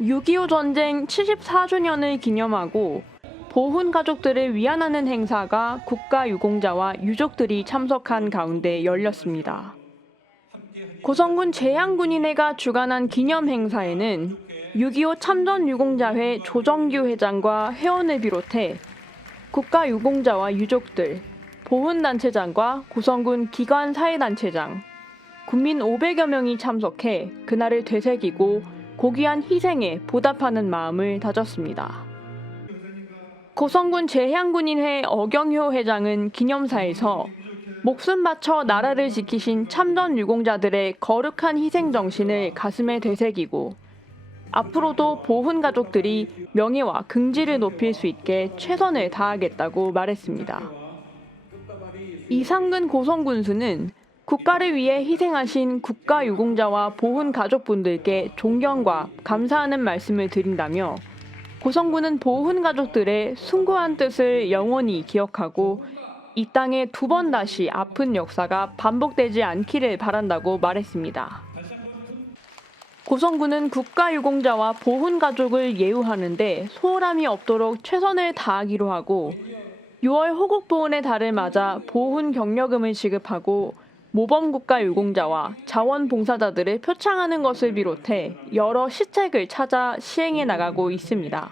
6.25 전쟁 74주년을 기념하고 보훈 가족들을 위안하는 행사가 국가 유공자와 유족들이 참석한 가운데 열렸습니다. 고성군 재향군인회가 주관한 기념 행사에는 6.25 참전 유공자회 조정규 회장과 회원을 비롯해 국가 유공자와 유족들, 보훈단체장과 고성군 기관 사회단체장, 국민 500여 명이 참석해 그날을 되새기고 고귀한 희생에 보답하는 마음을 다졌습니다. 고성군 재향군인회 어경효 회장은 기념사에서 목숨 바쳐 나라를 지키신 참전 유공자들의 거룩한 희생 정신을 가슴에 되새기고 앞으로도 보훈 가족들이 명예와 긍지를 높일 수 있게 최선을 다하겠다고 말했습니다. 이상근 고성군수는 국가를 위해 희생하신 국가 유공자와 보훈 가족분들께 존경과 감사하는 말씀을 드린다며 고성군은 보훈 가족들의 숭고한 뜻을 영원히 기억하고 이 땅에 두 번 다시 아픈 역사가 반복되지 않기를 바란다고 말했습니다. 고성군은 국가유공자와 보훈 가족을 예우하는데 소홀함이 없도록 최선을 다하기로 하고 6월 호국보훈의 달을 맞아 보훈 경력금을 지급하고 모범국가 유공자와 자원봉사자들을 표창하는 것을 비롯해 여러 시책을 찾아 시행해 나가고 있습니다.